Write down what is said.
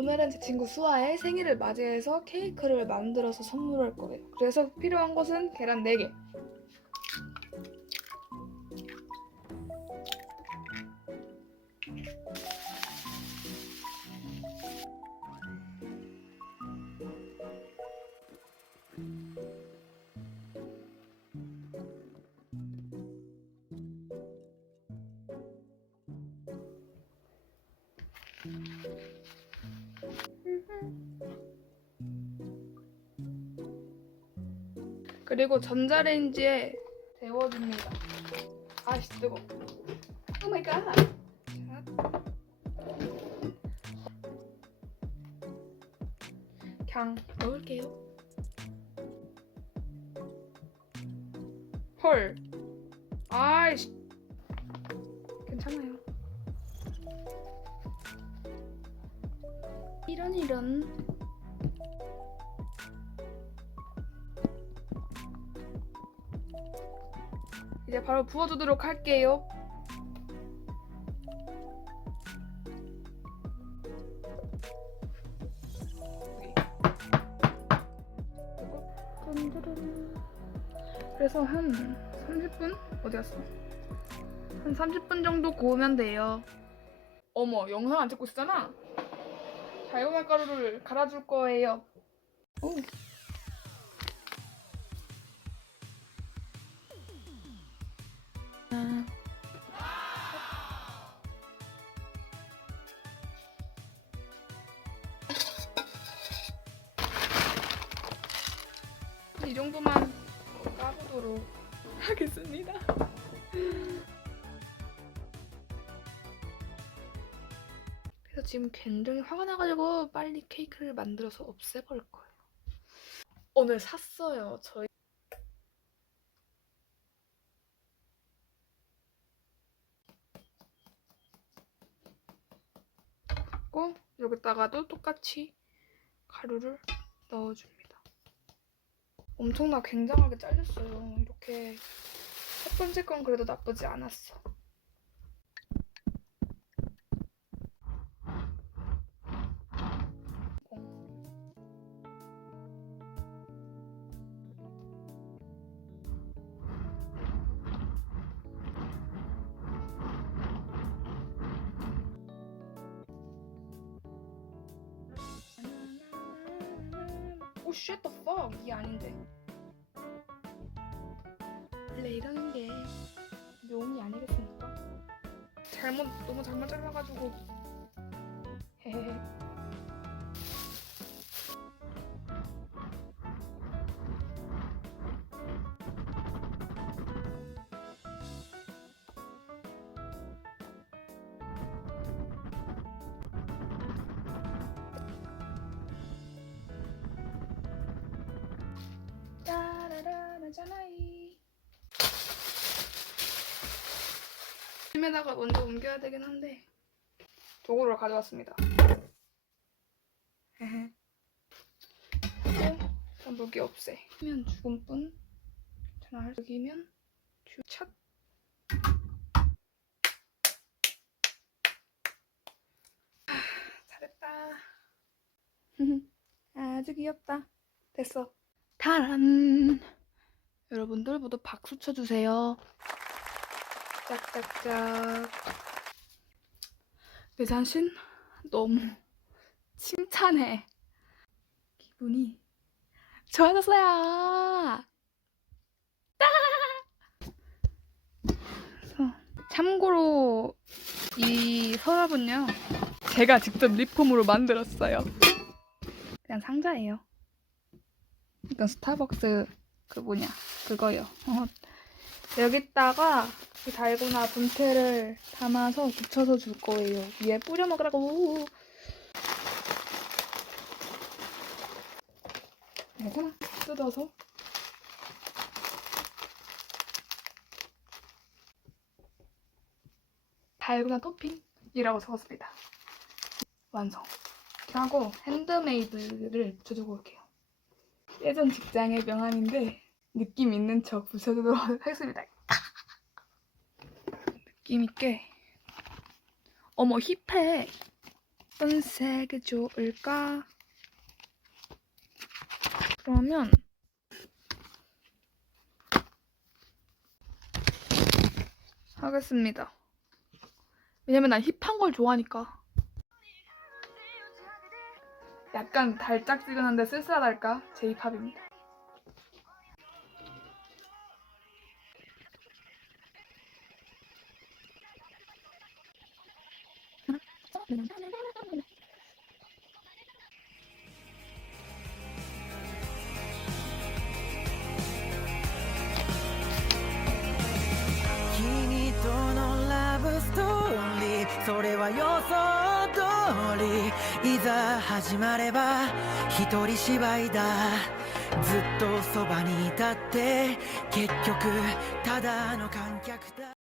오늘은 제 친구 수아의 생일을 맞이해서 케이크를 만들어서 선물할 거예요. 그래서 필요한 것은 계란 4개. 그리고 전자레인지에 데워줍니다. 아씨 뜨거. 오 마이 갓. 그냥 넣을게요. 헐. 아이씨. 괜찮아요. 이런 이런. 이제 바로 부어주도록 할게요. 그래서 한 30분? 어디 갔어? 한 30분 정도 구우면 돼요. 어머, 영상 안 찍고 있었잖아? 달고나 가루를 갈아줄 거예요. 오. 정도만 까보도록 하겠습니다. 그래서 지금 굉장히 화가 나가지고 빨리 케이크를 만들어서 없애버릴 거예요. 오늘 샀어요. 저희 고 여기다가도 똑같이 가루를 넣어줍니다. 엄청나 굉장하게 잘렸어요. 이렇게 첫 번째 건 그래도 나쁘지 않았어. 오, shit the fuck. 이게 아닌데. 원래 이러는 게 묘미 아니겠습니까? 잘못, 너무 잘못 잘라가지고. 헤헤 팀에다가 먼저 옮겨야 되긴 한데 도구를 가져왔습니다. 일단 물기 없애. 면 죽은 뿐. 괜찮아 할 여기면 주착. 아, 잘했다. 아주 귀엽다. 됐어. 타란. 여러분들 모두 박수 쳐주세요. 짝짝짝. 내 자신 너무 칭찬해. 기분이 좋아졌어요. 참고로 이 서랍은요. 제가 직접 리폼으로 만들었어요. 그냥 상자예요. 이건 스타벅스 그 뭐냐 그거요. 어, 여기다가 이 달고나 분태를 담아서 붙여서 줄 거예요. 위에 뿌려 먹으라고. 괜찮아. 뜯어서. 달고나 토핑이라고 적었습니다. 완성. 이렇게 하고 핸드메이드를 붙여주고 올게요. 예전 직장의 명함인데 느낌 있는 척 붙여주도록 하겠습니다. 느낌 있게. 어머 힙해. 어떤 색이 좋을까? 그러면 하겠습니다. 왜냐면 난 힙한 걸 좋아하니까. 약간 달짝지근한데 쓸쓸하달까? 제 힙합입니다.「 君とのラブストーリー」「それは予想通り」「いざ始まれば一人芝居だ」「ずっとそばにいたって結局ただの観客だ」